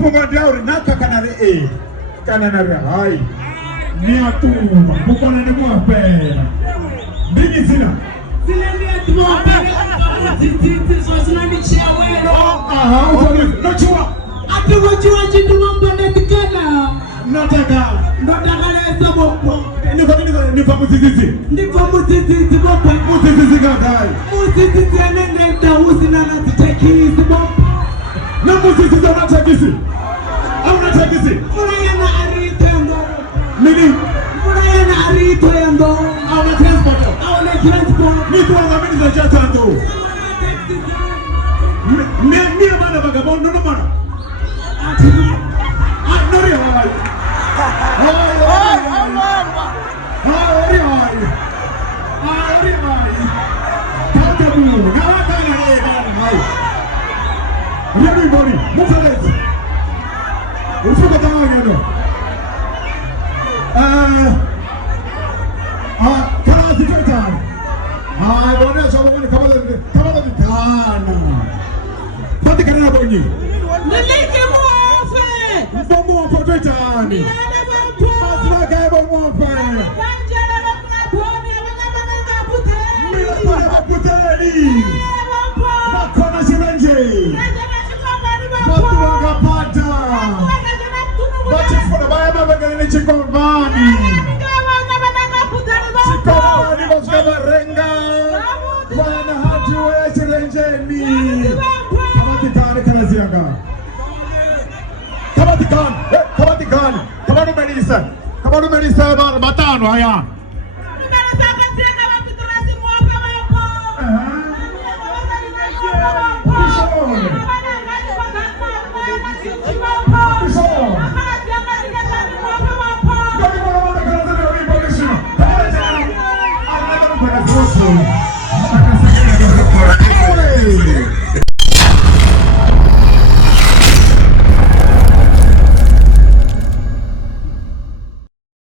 Pogadiauri naka kanare kanare hai ni atuma bukana ne mwapera ndini sina zile ndio titi sosina michewe no chua atujua jindu mambo netikana nataka lesa bobo ni pamuzizi bobo muzizi gadai muzizi nenda usina na titekisi bobo na muzizi na titekisi au na titekisi furayana aritendo nini furayana aritendo au na transport ni tuanga mimi za chatando mimi bana vagabondo no mano nori hai everybody, move on it. We'll forget the one, you know. Can I see time? I don't know. Someone come on the gun. What the can I bring you? The lady more for more protection. What's the guy for more fire? Makona sirenje. Watu wakapata. Bachifuna baya bagani chikovani. Chikovani waskava renga. Wana hatu ya sirenjeni. Kabatikani kanazianga. Kabatikani. Kabadu Melissa matano haya.